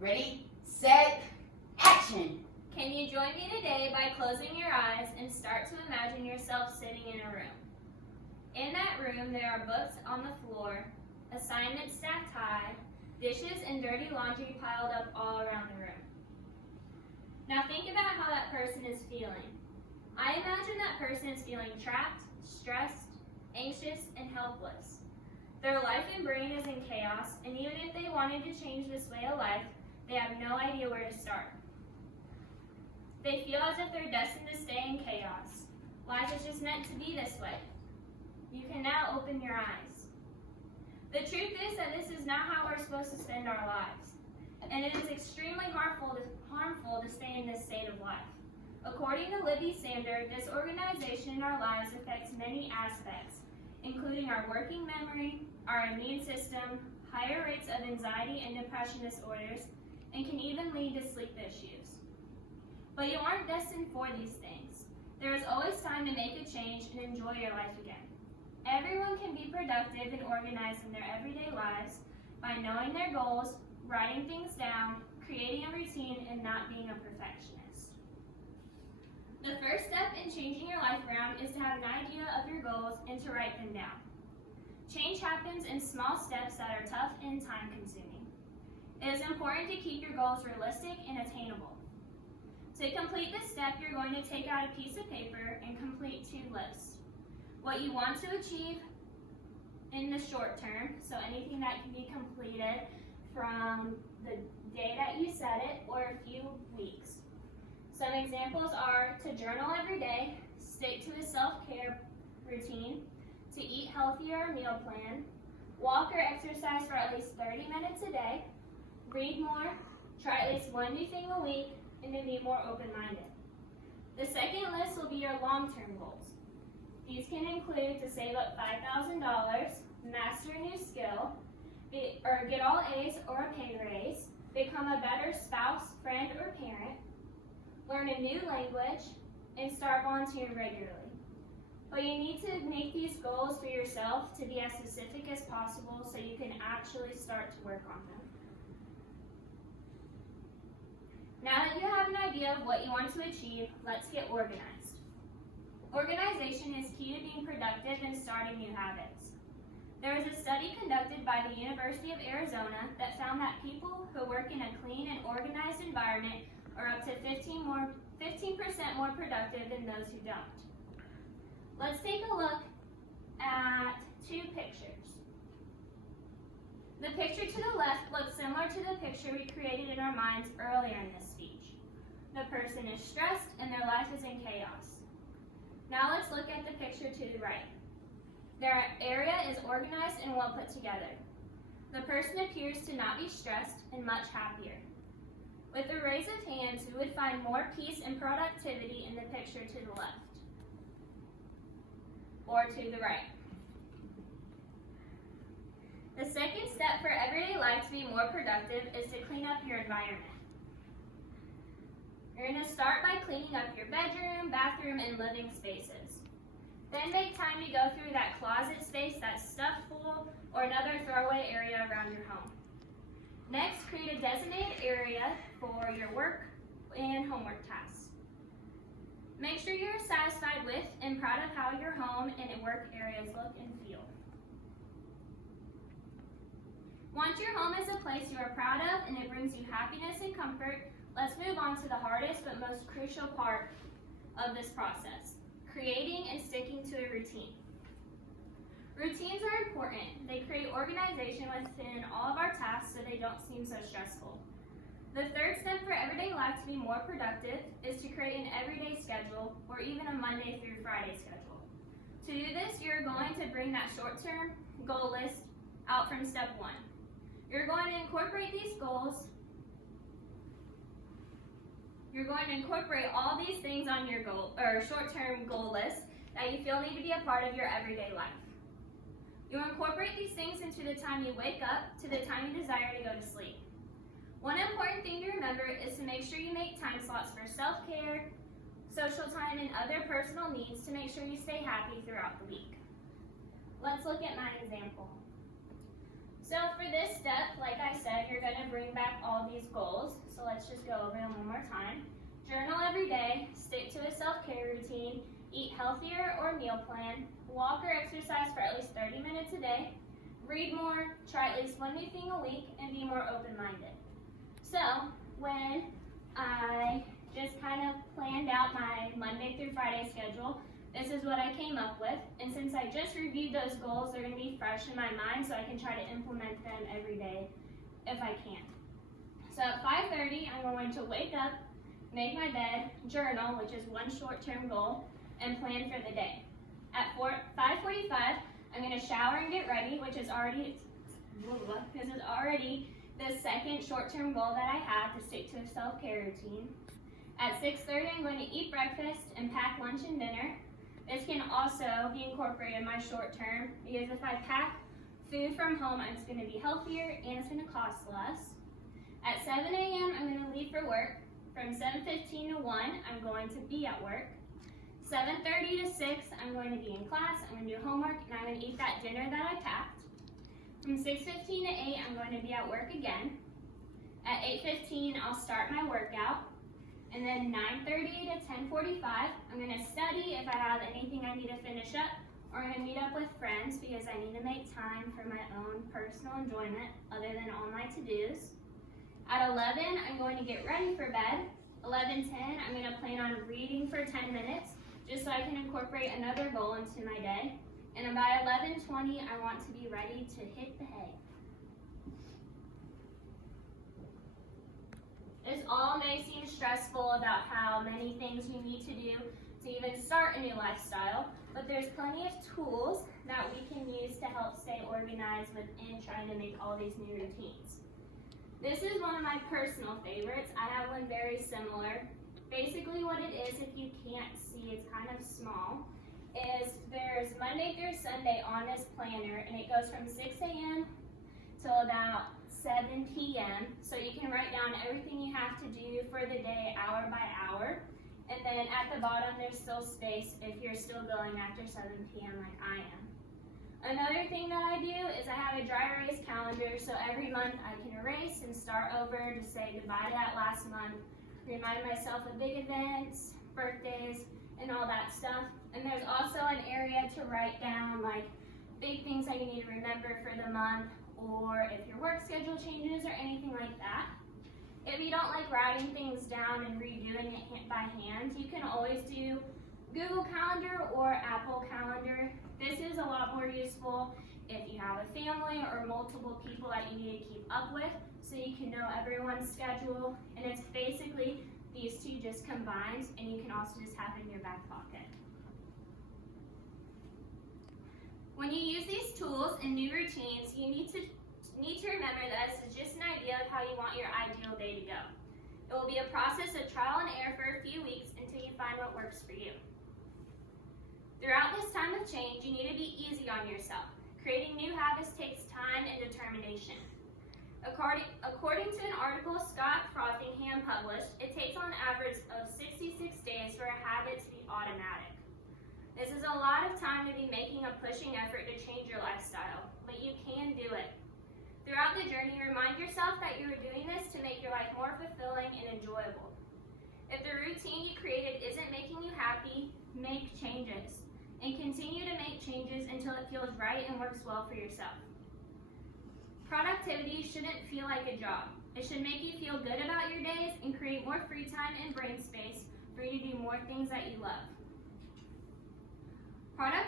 Ready, set, action! Can you join me today by closing your eyes and start to imagine yourself sitting in a room? In that room, there are books on the floor, assignments stacked high, dishes and dirty laundry piled up all around the room. Now think about how that person is feeling. I imagine that person is feeling trapped, stressed, anxious, and helpless. Their life and brain is in chaos, and even if they wanted to change this way of life, they have no idea where to start. They feel as if they're destined to stay in chaos. Life is just meant to be this way. You can now open your eyes. The truth is that this is not how we're supposed to spend our lives, and it is extremely harmful to stay in this state of life. According to Libby Sander, disorganization in our lives affects many aspects, including our working memory, our immune system, higher rates of anxiety and depression disorders, and can even lead to sleep issues. But you aren't destined for these things. There is always time to make a change and enjoy your life again. Everyone can be productive and organized in their everyday lives by knowing their goals, writing things down, creating a routine, and not being a perfectionist. The first step in changing your life around is to have an idea of your goals and to write them down. Change happens in small steps that are tough and time-consuming. It is important to keep your goals realistic and attainable. To complete this step, you're going to take out a piece of paper and complete 2 lists. What you want to achieve in the short term, so anything that can be completed from the day that you set it or a few weeks. Some examples are to journal every day, stick to a self-care routine, to eat healthier meal plan, walk or exercise for at least 30 minutes a day, read more, try at least one new thing a week, and to be more open-minded. The second list will be your long-term goals. These can include to save up $5,000, master a new skill, or get all A's or a pay raise, become a better spouse, friend, or parent, learn a new language, and start volunteering regularly. But you need to make these goals for yourself to be as specific as possible so you can actually start to work on them. Now that you have an idea of what you want to achieve, let's get organized. Organization is key to being productive and starting new habits. There was a study conducted by the University of Arizona that found that people who work in a clean and organized environment are up to 15% more productive than those who don't. Let's take a look at 2 pictures. The picture to the left looks similar to the picture we created in our minds earlier in this speech. The person is stressed and their life is in chaos. Now let's look at the picture to the right. Their area is organized and well put together. The person appears to not be stressed and much happier. With a raise of hands, who would find more peace and productivity in the picture to the left? Or to the right? The second step for everyday life to be more productive is to clean up your environment. You're going to start by cleaning up your bedroom, bathroom, and living spaces. Then make time to go through that closet space that's stuffed full or another throwaway area around your home. Next, create a designated area for your work and homework tasks. Make sure you're satisfied with and proud of how your home and work areas look and feel. Once your home is a place you are proud of and it brings you happiness and comfort, let's move on to the hardest but most crucial part of this process, creating and sticking to a routine. Routines are important. They create organization within all of our tasks so they don't seem so stressful. The third step for everyday life to be more productive is to create an everyday schedule or even a Monday through Friday schedule. To do this, you're going to bring that short-term goal list out from step 1. You're going to incorporate these goals. You're going to incorporate all these things on your short-term goal list that you feel need to be a part of your everyday life. You'll incorporate these things into the time you wake up to the time you desire to go to sleep. One important thing to remember is to make sure you make time slots for self-care, social time, and other personal needs to make sure you stay happy throughout the week. Let's look at my example. So for this step, like I said, you're going to bring back all these goals. So let's just go over them one more time. Journal every day, stick to a self-care routine, eat healthier or meal plan, walk or exercise for at least 30 minutes a day, read more, try at least one new thing a week, and be more open-minded. So when I just kind of planned out my Monday through Friday schedule, this is what I came up with. And since I just reviewed those goals, they're going to be fresh in my mind so I can try to implement them every day if I can. So at 5:30, I'm going to wake up, make my bed, journal, which is one short-term goal, and plan for the day. At 5:45, I'm going to shower and get ready, which is already the second short-term goal that I have, to stick to a self-care routine. At 6:30, I'm going to eat breakfast and pack lunch and dinner. This can also be incorporated in my short term, because if I pack food from home, it's going to be healthier and it's going to cost less. At 7 a.m., I'm going to leave for work. From 7:15 to 1, I'm going to be at work. 7:30 to 6, I'm going to be in class, I'm going to do homework, and I'm going to eat that dinner that I packed. From 6:15 to 8, I'm going to be at work again. At 8:15, I'll start my workout. And then 9:30 to 10:45, I'm going to study if I have anything I need to finish up, or I'm going to meet up with friends because I need to make time for my own personal enjoyment other than all my to-dos. At 11, I'm going to get ready for bed. 11:10, I'm going to plan on reading for 10 minutes just so I can incorporate another goal into my day. And by 11:20, I want to be ready to hit the hay. This all may seem stressful about how many things you need to do to even start a new lifestyle, but there's plenty of tools that we can use to help stay organized within trying to make all these new routines. This is one of my personal favorites. I have one very similar. Basically what it is, if you can't see, it's kind of small, is there's Monday through Sunday Honest Planner, and it goes from 6 a.m. till about 7 p.m. So you can write down everything you have to do for the day, hour by hour. And then at the bottom, there's still space if you're still going after 7 p.m. like I am. Another thing that I do is I have a dry erase calendar, so every month I can erase and start over to say goodbye to that last month, remind myself of big events, birthdays, and all that stuff. And there's also an area to write down like big things that you need to remember for the month, or if your work schedule changes or anything like that. If you don't like writing things down and redoing it by hand, you can always do Google Calendar or Apple Calendar. This is a lot more useful if you have a family or multiple people that you need to keep up with, so you can know everyone's schedule. And it's basically these two just combined, and you can also just have it in your back pocket. When you use these tools and new routines, you need to remember that this is just an idea of how you want your ideal day to go. It will be a process of trial and error for a few weeks until you find what works for you. Throughout this time of change, you need to be easy on yourself. Creating new habits takes time and determination. According to an article Scott Frothingham published, it takes on average of 66 days for a habit to be automatic. This is a lot of time to be making a pushing effort to change your lifestyle, but you can do it. Throughout the journey, remind yourself that you are doing this to make your life more fulfilling and enjoyable. If the routine you created isn't making you happy, make changes, and continue to make changes until it feels right and works well for yourself. Productivity shouldn't feel like a job. It should make you feel good about your days and create more free time and brain space for you to do more things that you love.